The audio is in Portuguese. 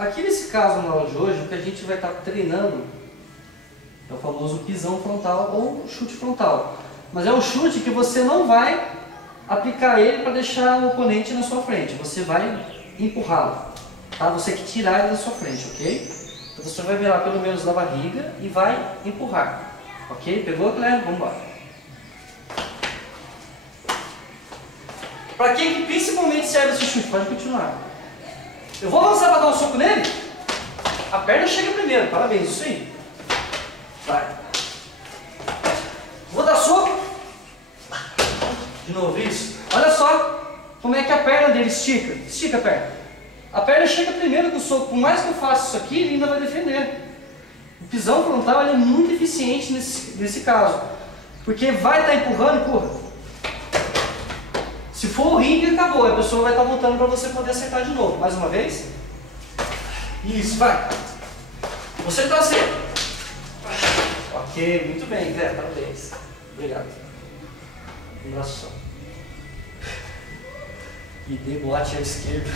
Aqui nesse caso, na aula de hoje, o que a gente vai estar treinando é o famoso pisão frontal ou chute frontal. Mas é um chute que você não vai aplicar ele para deixar o oponente na sua frente. Você vai empurrá-lo, tá? Você que tirar ele da sua frente, ok? Então você vai virar pelo menos da barriga e vai empurrar. Ok? Pegou, Claire? Vamos embora. Para quem que principalmente serve esse chute? Pode continuar. Eu vou avançar para dar um soco nele. A perna chega primeiro. Parabéns, isso aí. Vai. Vou dar soco. De novo, isso. Olha só como é que a perna dele estica. Estica a perna. A perna chega primeiro com o soco. Por mais que eu faça isso aqui, ele ainda vai defender. O pisão frontal é muito eficiente nesse caso. Porque vai estar empurrando, empurra. Se for o ringue, acabou. A pessoa vai estar voltando para você poder acertar de novo. Mais uma vez. Isso, vai. Você está assim. Ok, muito bem, Zé. Parabéns. Obrigado. Um abraço só. E dei boate à esquerda.